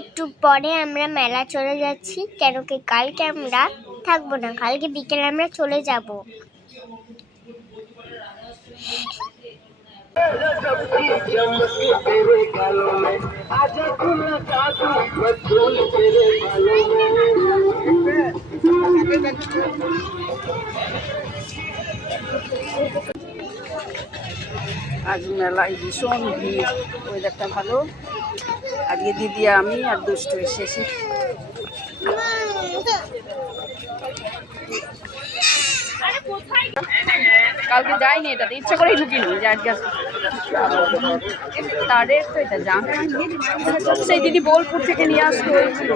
একটু পরে আমরা মেলা চলে যাচ্ছি, কেন কি কালকে আমরা থাকবো না, কালকে বিকেলে আমরা চলে যাব। আজ মেলায় ভীষণ ভিড়, ওয়েদারটা ভালো। আজকে দিদি, আমি আর দুষ্টু এসেছি। কালকে যাইনি, এটাতে ইচ্ছা করেই ঢুকিনি যে আজকে তাদের তো এটা জান সেই দিদি বোলপুর থেকে নিয়ে আসতো হয়েছিল।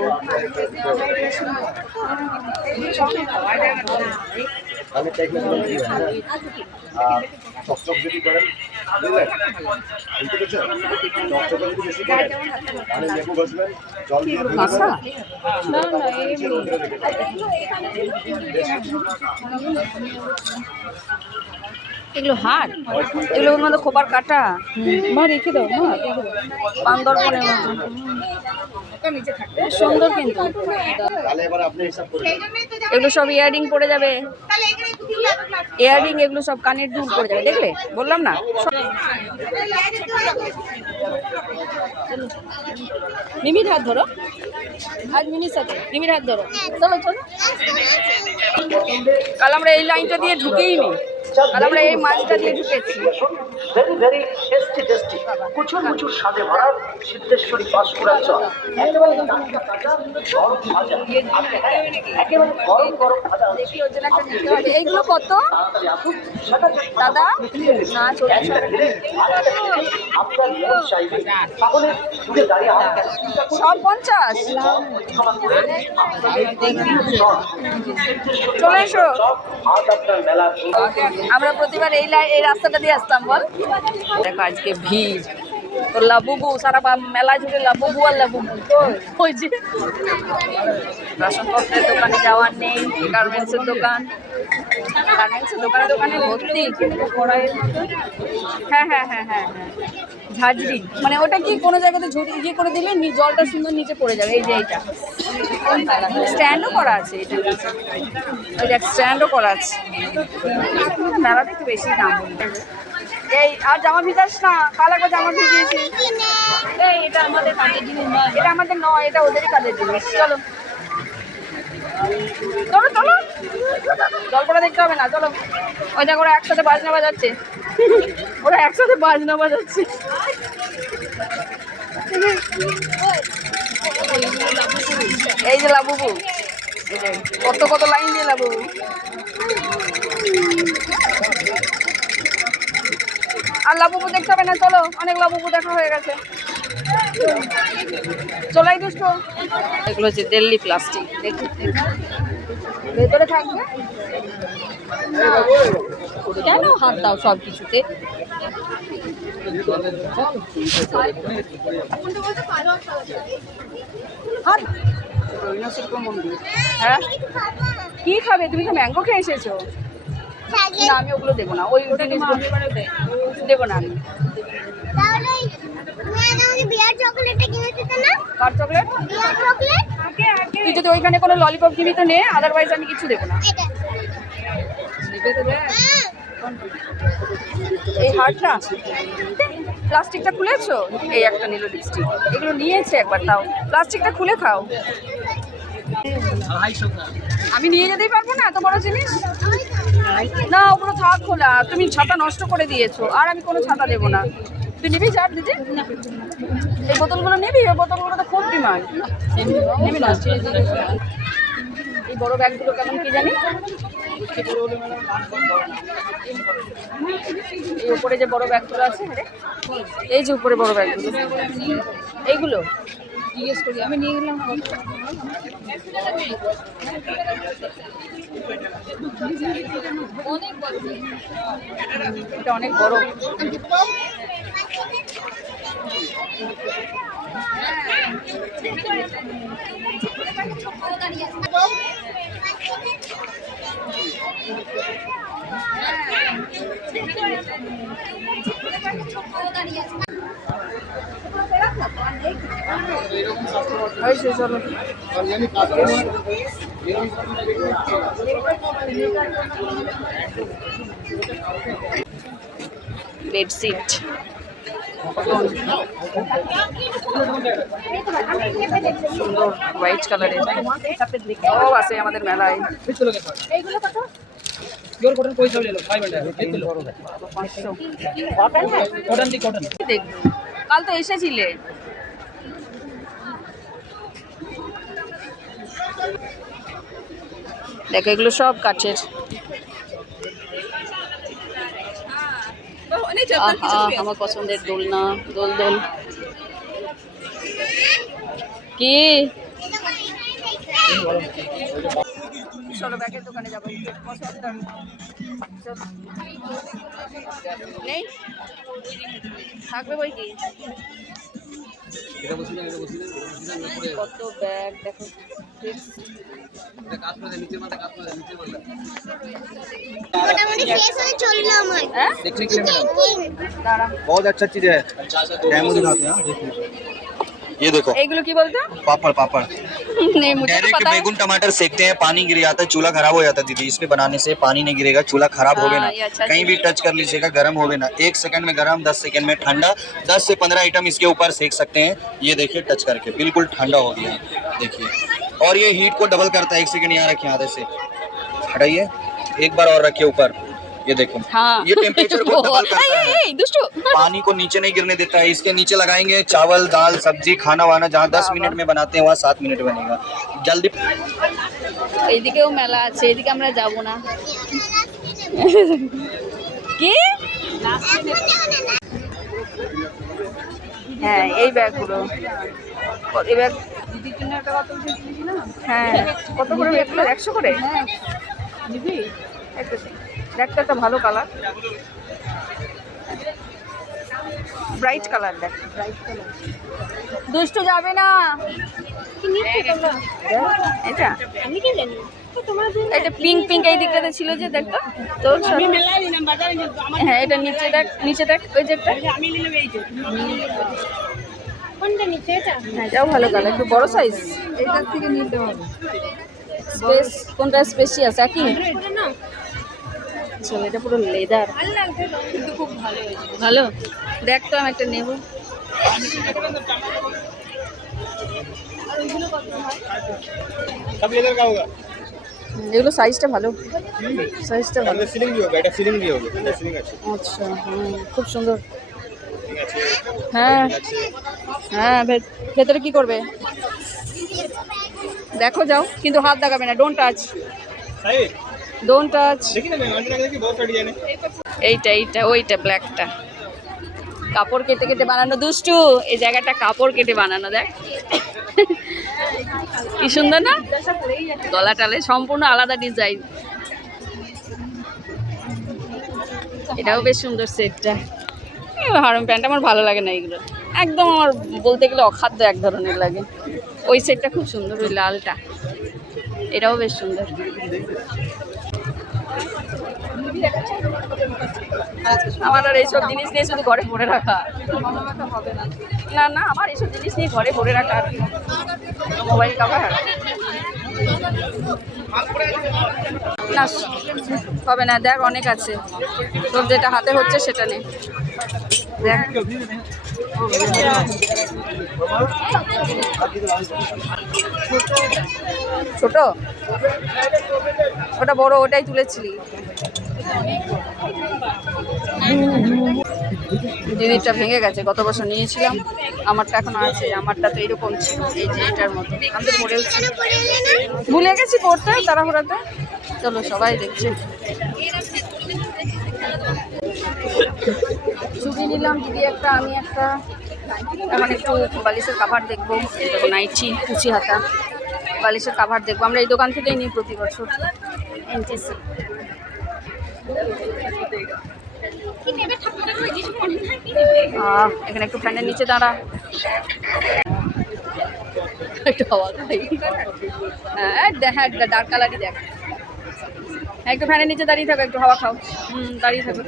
এগুলো হার, এগুলোর মধ্যে খোপার কাটা। মা রেখে দাও, মা বান্দরবনের মতো সুন্দর। কিন্তু এগুলো সব ইয়াররিং পড়ে যাবে, ইয়াররিং এগুলো সব কানের দুল পড়ে যাবে। দেখলে বললাম না। মিমির হাত ধরো, আজ মিমির সাথে মিমির হাত ধরো। চলো চলো, কাল আমরা এই লাইনটা দিয়ে ঢুকেই নি, কাল আমরা এই মাছটা দিয়ে ঢুকেছি। ভেরি ভেরি টেস্টি টেস্টি কুচুর মুচুর স্বাদে ভরা সিদ্ধেশ্বরী পাঁশকুড়ার চপ, একেবারে টাটকা তাজা গরম ভাজা। একেবারে গরম গরম ভাজা। দেখি ওর জন্য একটা নিতে হবে। এইগুলো কত দাদা? না চলে আপনার মন চাইবে তাহলে দূরে দাঁড়িয়ে সব 50। চলে এসো। আজ আপনার মেলা। আমরা প্রতিবার এই রাস্তাটা দিয়ে আসতাম। বল দেখো আজকে ভিড়, তো লাবুবু সারা মেলা জুড়ে লাবুবু আর লাবুবু। ওই যে বাসনপত্রের দোকানে যাওয়ার নেই, গার্মেন্টসের দোকান, গার্মেন্টসের দোকানে ভর্তি কড়াইয়ের মতো। হ্যাঁ হ্যাঁ হ্যাঁ হ্যাঁ হ্যাঁ, ঝাঁঝরি মানে ওটা কি কোনো জায়গাতে ইয়ে করে দিলে জলটা সুন্দর নিচে পড়ে যাবে। এই যে এইটা স্ট্যান্ডও করা আছে, এটা ওই দেখ স্ট্যান্ডও করা আছে। মেলা দেখতে বেশি দাম। এই আর জামা ভিজাস না, কাল একবার জামা ভিজিয়েছি। এই এটা আমাদের কাজের জিনিস নয়, এটা আমাদের নয়, এটা ওদেরই কাজের জিনিস। চলো চলো চলো, জলপড়া দেখতে হবে না, চলো। ওই দেখ ওরা একসাথে বাজনা বাজাচ্ছে, ওরা একসাথে বাজনা বাজাচ্ছে। এই যে লাবুবু, কত কত লাইন দিয়ে লাবুবু। আর লাবুবু দেখতে হবে না, চলো, অনেক লাবুবু দেখা হয়ে গেছে। চলাই দুষ্ট। এগুলো হচ্ছে দিল্লি প্লাস্টিক, দেখুন ভেতরে থাকবে। কেন হাত দাও সব কিছুতে? হ্যাঁ কি খাবে তুমি? তো ম্যাঙ্গো খেয়ে এসেছো। না আমি ওগুলো দেবো না, ওই দেবো না আমি। কার চকলেট? তুই যদি ওইখানে কোনো ললিপপ কিনি তো নে, আদারওয়াইজ আমি কিছু দেবো না। এই হারটা প্লাস্টিকটা খুলেছো? এই একটা নিল লিপস্টিক, এগুলো নিয়েছে একবার, তাও প্লাস্টিকটা খুলে খাও। আমি নিয়ে যেতেই পারবো না এত বড় জিনিস। না ওগুলো থাক খোলা, তুমি ছাতা নষ্ট করে দিয়েছো, আর আমি কোনো ছাতা দেবো না। তুই নিবি চাপ দিদি? এই বোতলগুলো নিবি? ওই বোতলগুলো তো খুব ডিমান্ড। নিবি না? এই বড় ব্যাগগুলো কেমন কি জানি। এই উপরে যে বড় ব্যাগগুলো আছে, এই যে উপরে বড় ব্যাগগুলো, এইগুলো জিজ্ঞেস করি আমি, নিয়ে গেলাম। এটা অনেক বড়। হয়েছে, চলো। বেডশিট সুন্দর হোয়াইট কালারের সব আছে আমাদের মেলায়। কাল তো এসেছিলে। দেখো এগুলো সব কাঠের। আমার পছন্দের দোলনা, দোল দোল। কি চলো ব্যাগের দোকানে যাবো। নেই থাকবে বই কি কত ব্যাগ দেখো। बहुत अच्छा चीज है डेमो दिखाते हैं देखिए ये देखो এইগুলো কি বলতো? पापड़ पापड़ नहीं मुझे तो डायरेक्ट पता है। बैगन टमाटर सेकते हैं पानी गिर जाता है चूल्हा खराब हो जाता है दीदी इसमें बनाने से पानी नहीं गिरेगा चूल्हा खराब होगे ना ये अच्छा कहीं भी टच कर लीजिएगा गर्म होगे ना 1 सेकंड में गर्म 10 सेकंड में ठंडा 10 से 15 आइटम इसके ऊपर सेक सकते हैं। ये देखिए टच करके बिल्कुल ठंडा हो गया है देखिए और ये हीट को डबल करता है। 1 सेकंड यहाँ रखिए आधे से हटाइए एक बार और रखिए ऊपर ये देखो हाँ ये टेम्परेचर को डबल करता है दुष्टू पानी को नीचे नहीं गिरने देता है। इसके नीचे लगाएंगे चावल दाल सब्जी खाना वाना जहाँ 10 मिनट में बनाते हैं वहाँ 7 मिनट बनेगा जल्दी। এইদিকেও মেলা আছে, এদিকে আমরা যাব না। কি হ্যাঁ এই ব্যাগগুলো এই ব্যাগ দিদির জন্য একটা কত হ্যাঁ কত করে ব্যাগগুলো 100 করে দিদি একটা ব্যাগটা একটা ভালো কালার ব্রাইট কালার দেখ ব্রাইট কালার দুষ্টু যাবে না এটা এটা পিঙ্ক পিঙ্ক এই দিকটাতে ছিল যে দেখতো তো হ্যাঁ এটা নিচে দেখ নিচে দেখ ওই যে একটা হ্যাঁ এটাও ভালো কালার একটু বড় সাইজ এইটার থেকে নিতে হবে স্পেস কোনটা স্পেশিয়াস একই চল এটা পুরো লেদার কিন্তু খুব ভালো ভালো দেখ তো আমি একটা নেব सब लेदर का होगा এগুলো সাইজটা ভালো সাইজটা ভালো अंदर सीलिंग भी होगा এটা सीलिंग भी होगा अंदर सीलिंग আছে আচ্ছা খুব সুন্দর ঠিক আছে হ্যাঁ হ্যাঁ ভেতরে কি করবে দেখো যাও কিন্তু হাত লাগাবে না ডোন্ট টাচ सही ডোন্ট টাচ देखिए ना मैं अंदर देखिए बहुत सारी डिजाइन है এইটা এইটা ওইটা ব্ল্যাকটা কাপড় কেটে কেটে বানানো দুষ্টু এই জায়গাটা কাপড় কেটে বানানো দেখ কি সুন্দর না গলা টালে সম্পূর্ণ আলাদা ডিজাইন এটাও বেশ সুন্দর সেটটা হারম প্যান্ট আমার ভালো লাগে না এগুলো একদম আমার বলতে গেলে অখাদ্য এক ধরনের লাগে ওই সেটটা খুব সুন্দর ওই লালটা এটাও বেশ সুন্দর আমার আর এইসব জিনিস নিয়ে শুধু ঘরে পড়ে রাখা না না আমার এইসব জিনিস নিয়ে ঘরে পড়ে রাখা আর কি মোবাইল কাভার না হবে না দেখ অনেক আছে তোর যেটা হাতে হচ্ছে সেটা নে দেখ ছোট ওটা বড় ওটাই তুলেছিলি দিদিরটা ভেঙে গেছে গত বছর নিয়েছিলাম আমারটা এখন আছে আমারটা তো এরকম ছিল এই যে এটার মতো আমি তো পড়েও ভুলে গেছি পড়তে তাড়াহুড়াতে চলো সবাই দেখছে ছবি নিলাম দিদি একটা আমি একটা এখন একটু বালিশের কাভার দেখবো নাইটি কুচি হাতা বালিশের কাভার দেখবো আমরা এই দোকান থেকেই নিই প্রতি বছর এনটিসি এখানে একটু ফ্যানের নিচে দাঁড়া একটু হাওয়া খাই হ্যাঁ ডার্ক কালারই দেখ একটু ফ্যানের নিচে দাঁড়িয়ে থাকো একটু হাওয়া খাও দাঁড়িয়ে থাকো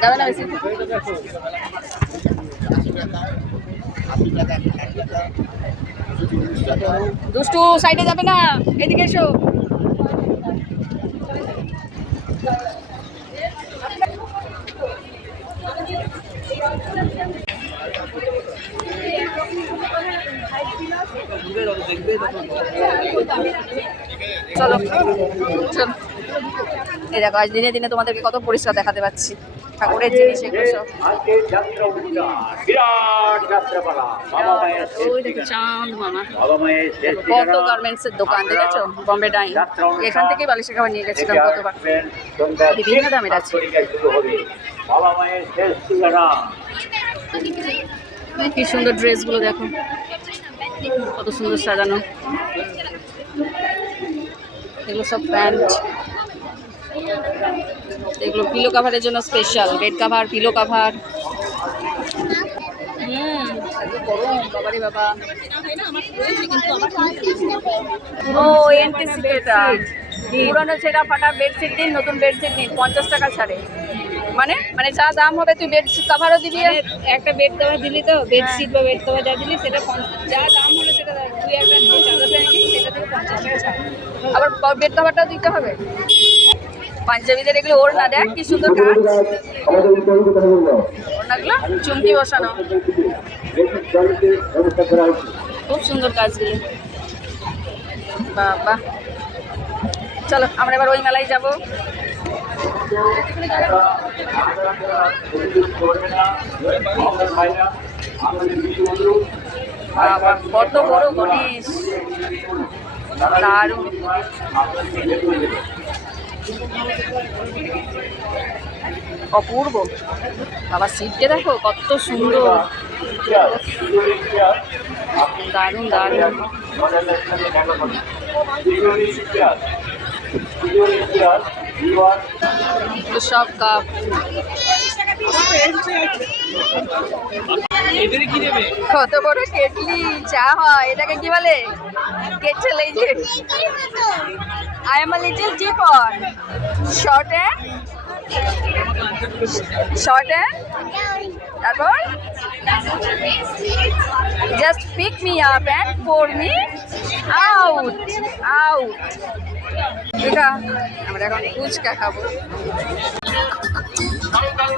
যাবে না বেশি দুষ্টু সাইডে যাবে না, এদিকে এসো। চলো চলো, এই দেখো আজ দিনে দিনে তোমাদেরকে কত পরিষ্কার দেখাতে পাচ্ছি ঠাকুরের জিনিস এগুলো সব। আজকের যাত্রা অনুষ্ঠান বিরাট যাত্রাপালা বাবা মায়ের ওই দেখো চাঁদ মামা, বাবা মায়ের শেষ কত গার্মেন্টস এর দোকান দেখেছো, বম্বে ডাইং। এখান থেকেই বালিশের খাবার নিয়ে গেছিলাম কতবার, বিভিন্ন দামের আছে। শুরু হবে বাবা মায়ের শেষ ঠিকানা। কি সুন্দর ড্রেসগুলো দেখো, কত সুন্দর সাজানো। এগুলো সব প্যান্ট, এগুলো পিলো কাভারের জন্য special, bed cover, pillow cover. গরম বাবারে বাবা। ও এন্টিসিপেটার, পুরনো ছেঁড়া ফাটা বেডশিট দিন, নতুন বেডশিট দিন, 50 টাকা ছাড়ে। মানে মানে যা দাম হবে তুই বেডশিট কাভারও দিবি, একটা বেড কভার দিলি তো, বেডশিট বা বেড কভার যা দিলি সেটা যা দাম হলো সেটা তুই একটা যে চাদরটা নিলি সেটা থেকে 50 টাকা ছাড়। আবার বেড কাভারটাও দিতে হবে। পাঞ্জাবিদের এগুলো ওড়না, দেখ কি সুন্দর কাজ, ওড়নাগুলো চুমকি বসানো, খুব সুন্দর কাজগুলো। বাবা, চলো আমরা এবার ওই মেলায় যাবো। বাবা কত বড় গণেশ, দারুণ। অপূর্ব বাবা, সিটটা দেখো কত সুন্দর, দারুণ দারুণ। সব কাপ, কত বড় কেটলি, চা হয়, এটাকে কি বলে? কেটল। এই যে I am a little deep on short and তারপর just pick me up and pour me out. এটা আমরা এখন ফুচকা খাবো।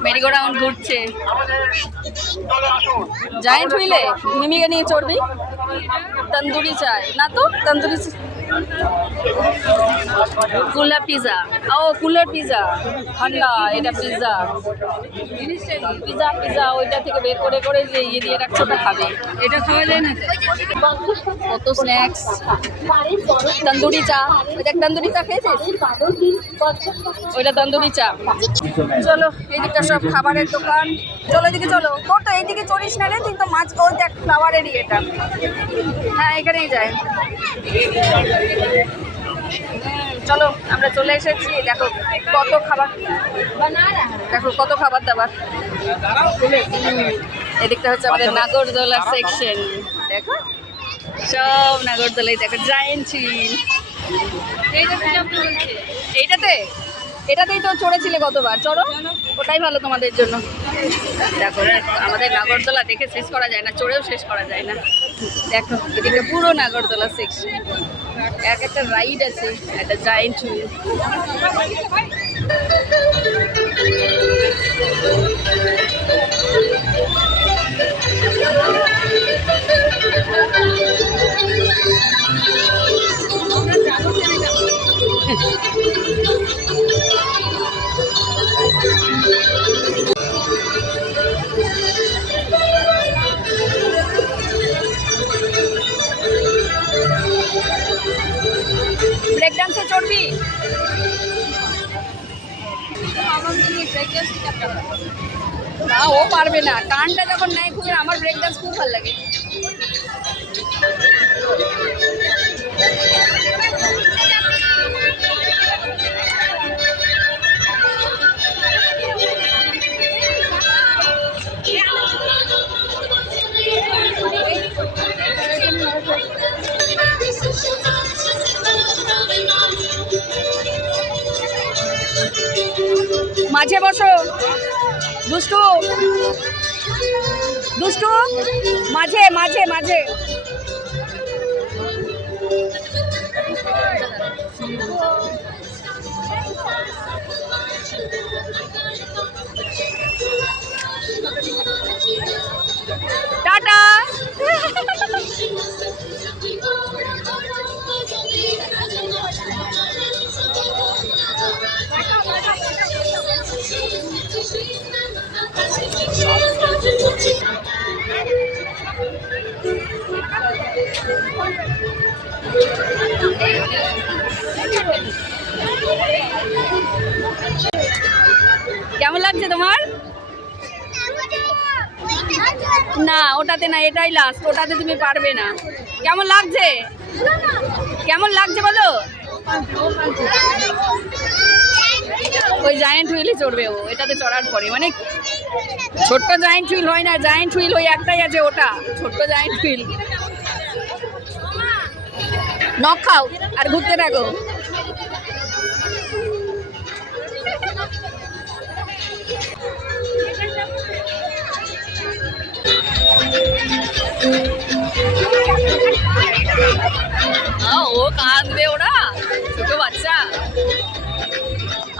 মেরিগো রাউন্ড ঘুরছে, জায়েন্ট হুইলে মিমিকে নিয়ে চড়বি। তন্দুরি চাই না তো, তন্দুরি কুলার পিজা, ও কুলার পিজা ঠান্ডা, এটা পিজা পিজা পিজা ওইটা থেকে বের করে করে যে ইয়ে দিয়ে রাখছে ওটা খাবে, এটা খাওয়া যায় না। কত স্ন্যাক্স, তন্দুরি চা, ওই দেখ তন্দুরি চা খেয়েছিস, ওইটা তন্দুরি চা। চলো এইদিকটা সব খাবারের দোকান, চলো এদিকে চলো। তোর তো এইদিকে চড়িস না রে, তুই তো মাছ, ওই দেখ ফ্লাওয়ারেরই এটা, হ্যাঁ এখানেই যায়। চলো আমরা চলে এসেছি, দেখো কত খাবার, দেখো কত খাবার দাবার। এদিকটা হচ্ছে আমাদের নাগরদোলার সেকশন, দেখো সব নাগরদোলাই, দেখো জায়েন্ট হুইল। এটাতেই তো চড়েছিলে কতবার, চড়ো ওটাই ভালো তোমাদের জন্য। দেখো আমাদের নাগরদোলা দেখে শেষ করা যায় না, চড়েও শেষ করা যায় না। দেখো এদিকে পুরো নাগরদোলা সেকশন, এক একটা রাইড আছে, একটা জায়েন্ট হুইল। ব্রেক ডান্সে চড়বি? না ও পারবে না, টানটা যখন নেয় খুলে। আমার ব্রেক ডান্স খুব ভালো লাগে। মাঝে বসো দুষ্টু। দুষ্টু মাঝে মাঝে মাঝে। টাটা। কেমন লাগছে তোমার? না ওটাতে না, এটাই লাস্ট, ওটাতে তুমি পারবে না। কেমন লাগছে? কেমন লাগছে বলো? ওই জায়েন্ট হুইলই চড়বে ও, এটাতে চড়ার পরে। মানে ছোট্ট জায়েন্ট হুইল হয় না, জায়েন্ট হুইল ওই একটাই আছে, ওটা ছোট্ট জায়েন্ট হুইল। নখ খাও আর ঘুরতে থাকো। ও কাঁদবে, ওরা ছোট বাচ্চা।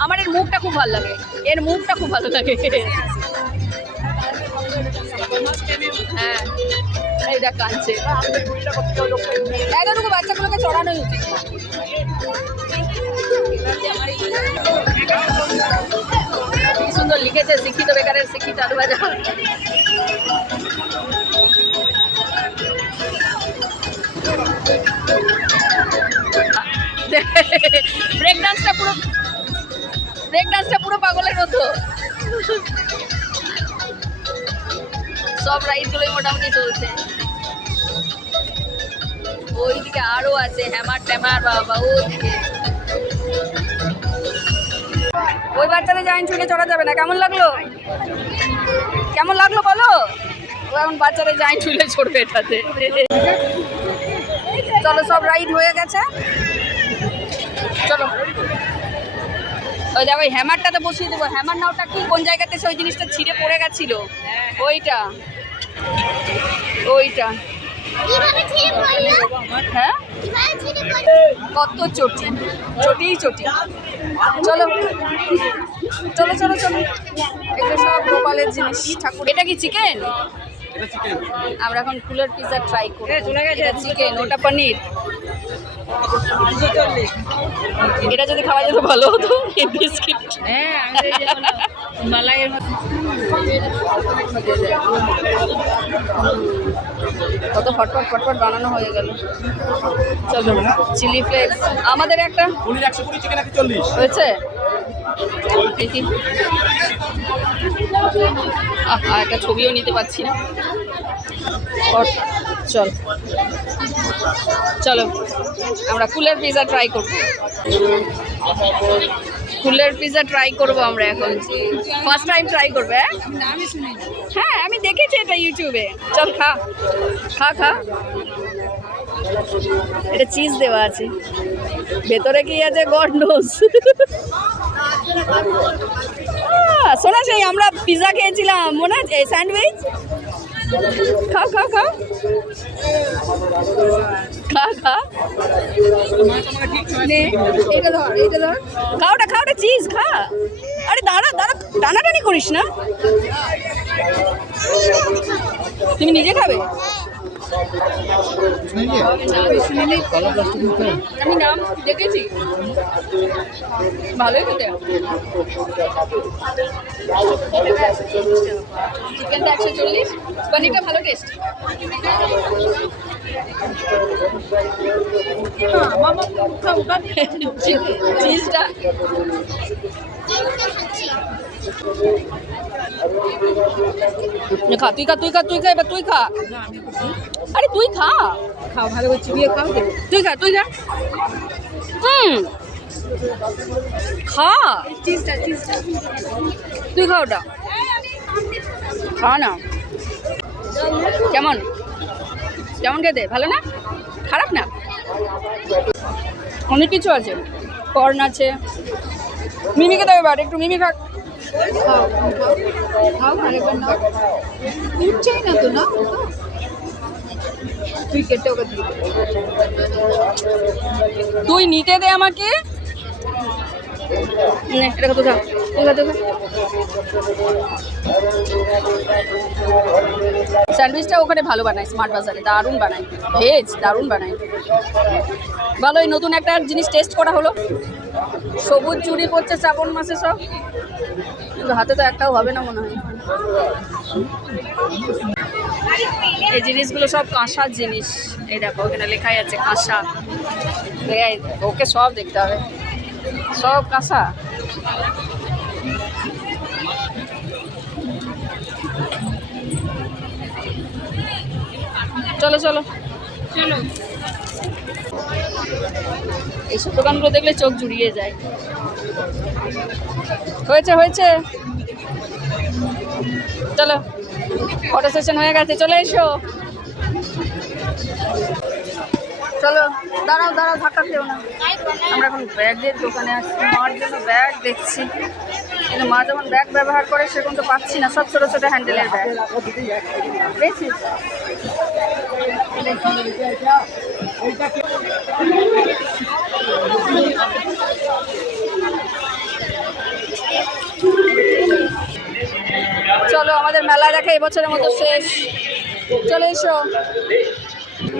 আমার এর মুখটা খুব ভালো লাগে, এর মুখটা খুব ভালো লাগে। হ্যাঁ এইটা কাঁদছে। এতটুকু বাচ্চাগুলোকে চড়ানোই উচিত। কি সুন্দর লিখেছে, শিক্ষিত বেকারের শিক্ষিত আলু ভাজা। ব্রেক ডান্সটা পুরো পাগলের মতো। সব রাইডগুলোই মোটামুটি চলছে। ওইদিকে আরো আছে হ্যামার ট্যামার, বাবা ওইদিকে। ওই বাচ্চাদের জায়েন্ট হুইলে চড়া যাবে না। কেমন লাগলো? কেমন লাগলো বলো? ও এখন বাচ্চাদের জায়েন্ট হুইলে চড়বে এটাতে। চলো সব রাইড হয়ে গেছে, চলো। ওই দেখো ওই হ্যামারটাতে বসিয়ে দেবো। হ্যামার না ওটা কি, কোন জায়গাতে ওই জিনিসটা ছিঁড়ে পড়ে গেছিল, ওইটা ওইটা। হ্যাঁ কত চটি, চটিই চটি। চলো চলো চলো চলো, এগুলো সব গোপালের জিনিস, ঠাকুর। এটা কি চিকেন? আমরা এখন কুলার পিৎজা ট্রাই করব। এটা চিকেন, ওটা পনির। এটা যদি খাওয়া যেত ভালো হতো। বিস্কিট, হ্যাঁ মালাইয়ের মতো। কত ফটফট ফটফট বানানো হয়ে গেল। চলো চিলি ফ্লেক্স আমাদের একটা হয়েছে দেখি। একটা ছবিও নিতে পারছি না। চল চলো আমরা কুলার পিৎজা ট্রাই করব। কুলার পিৎজা ট্রাই করবো আমরা এখন, ফার্স্ট টাইম ট্রাই করবে। হ্যাঁ আমি দেখেছি এটা ইউটিউবে। চল খা খা খা। এটা চিজ দেওয়া আছে, ভেতরে কি আছে গড নোজ। শোনা, সেই আমরা পিৎজা খেয়েছিলাম মনে আছে, স্যান্ডউইচ। খা খা খা খা খা। এইটা ধর, এইটা ধর, খা ওটা, খা ওটা, চিজ খা। আরে দাঁড়া দাঁড়া, টানাটানি করিস না। তুমি নিজে খাবে? আমি নাম দেখেছি, ভালোই খেতে। চিকেনটা 140, পনিরটা ভালো টেস্ট। চিজটা খা, তুই খা, তুই খা, তুই খা, এবার তুই খা। আরে তুই খা, খাও ভালো করে চিবিয়ে খাও। তুই খা, তুই খা। খা তুই খা, ওটা খা না। কেমন কেমন খেতে? ভালো না? খারাপ না? অনেক কিছু আছে, কর্ন আছে। মিমিকে দেবে বাট, একটু মিমি খাক। খাও খাও আরেকবার নাও দুধ চাই না তো না তুই কেটে ওকে দিয়ে দে। তুই নিতে দে আমাকে। নে, এটা কত দাও স্যান্ডউইচটা ওখানে ভালো বানায়, স্মার্ট বাজারে দারুণ বানায়, ভেজ দারুণ বানায়। ভালো, এই নতুন একটা জিনিস টেস্ট করা হলো। সবুজ চুরি করছে শ্রাবণ মাসে সব, কিন্তু হাতে তো একটাও হবে না মনে হয়। এই জিনিসগুলো সব কাঁসার জিনিস। এই দেখো ওখানে লেখাই আছে কাঁসা, ওকে সব দেখতে হবে, সব কাঁসা। চলো চলো চলো, এইসব দোকানগুলো দেখলে চোখ জুড়িয়ে যায়। হয়েছে হয়েছে, চলো ফটো সেশন হয়ে গেছে, চলে এসো। চলো দাঁড়াও দাঁড়াও, ধাক্কা খেও না। আমরা এখন ব্যাগের দোকানে আসছি, মার জন্য ব্যাগ দেখছি, কিন্তু মা যেমন ব্যাগ ব্যবহার করে সেরকম তো পাচ্ছি না, সব ছোটো ছোটো হ্যান্ডেলের ব্যাগ দেখছিস। চলো আমাদের মেলা দেখা এবছরের মতো শেষ, চলে এসো।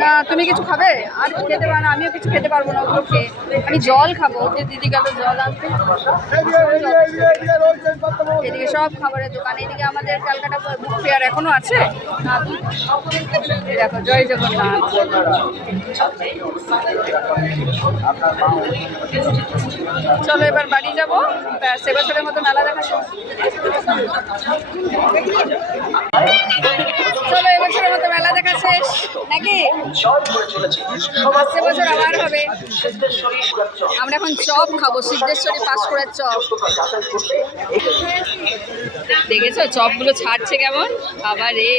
না তুমি কিছু খাবে? আর খেতে পারো না, আমিও কিছু খেতে পারবো না ওগুলো খেয়ে, আমি জল খাবো। যে দিদি গেল জল আনতে, এদিকে সব খাবারের দোকান, এদিকে আমাদের ক্যালকাটা বুক ফেয়ার এখনো আছে। দেখো জয় জগন্নাথ। চলো এবার বাড়ি যাবো, ব্যাস এবছরের মতো মেলা দেখা শেষ। চলো এবছরের মতো মেলা দেখা শেষ নাকি? আসছে বছর আবার হবে। আমরা এখন চপ খাবো, সিদ্ধেশ্বরী পাঁশকুড়ার চপ। দেখেছো চপগুলো ছাড়ছে কেমন, আবার রে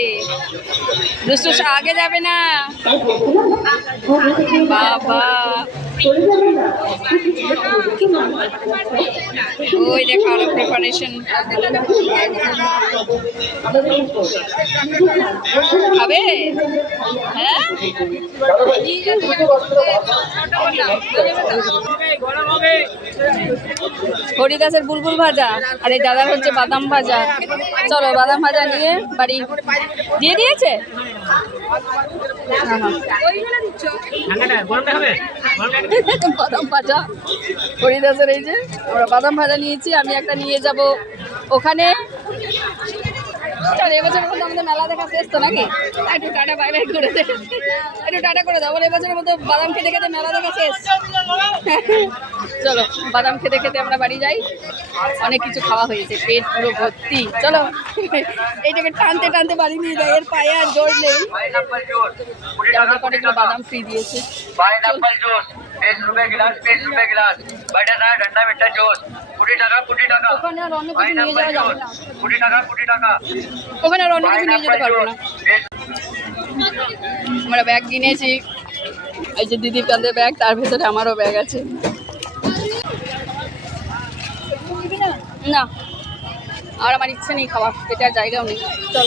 দুষ্টু আগে যাবে না বাবা। ওই দেখো আরো প্রিপারেশন, খাবে? হ্যাঁ হরিদাসের বুলবুল ভাজা, আর এই দাদার হচ্ছে বাদাম ভাজা। চলো বাদাম ভাজা নিয়ে বাড়ি। দিয়ে দিয়েছে বাদাম ভাজা হরিদাসের। এই যে আমরা বাদাম ভাজা নিয়েছি, আমি একটা নিয়ে যাব ওখানে। চল এবছরের মতো আমাদের মেলা দেখা শেষ তো নাকি? একটু টাটা বাই বাই করে দে, একটু টাটা করে দাও। এবছরের মতো বাদাম খেতে খেতে মেলা দেখা শেষ। চলো বাদাম খেতে খেতে আমরা বাড়ি যাই, অনেক কিছু খাওয়া হয়েছে, পেট পুরো ভর্তি। চলো এইটাকে টানতে টানতে বাড়ি নিয়ে যাই, এর পায়ে আর জোর নেই। আমাদের অনেকগুলো বাদাম ফ্রি দিয়েছে। ওখানে আর অন্য কিছু নিয়ে যাওয়া যাবে না, ওখানে আর অন্য কিছু নিয়ে যেতে পারবো না। আমরা ব্যাগ কিনেছি, এই যে দিদির কাঁধে ব্যাগ, তার ভেতরে আমারও ব্যাগ আছে। না আর আমার ইচ্ছে নেই খাওয়ার, পেটে আর জায়গাও নেই। চল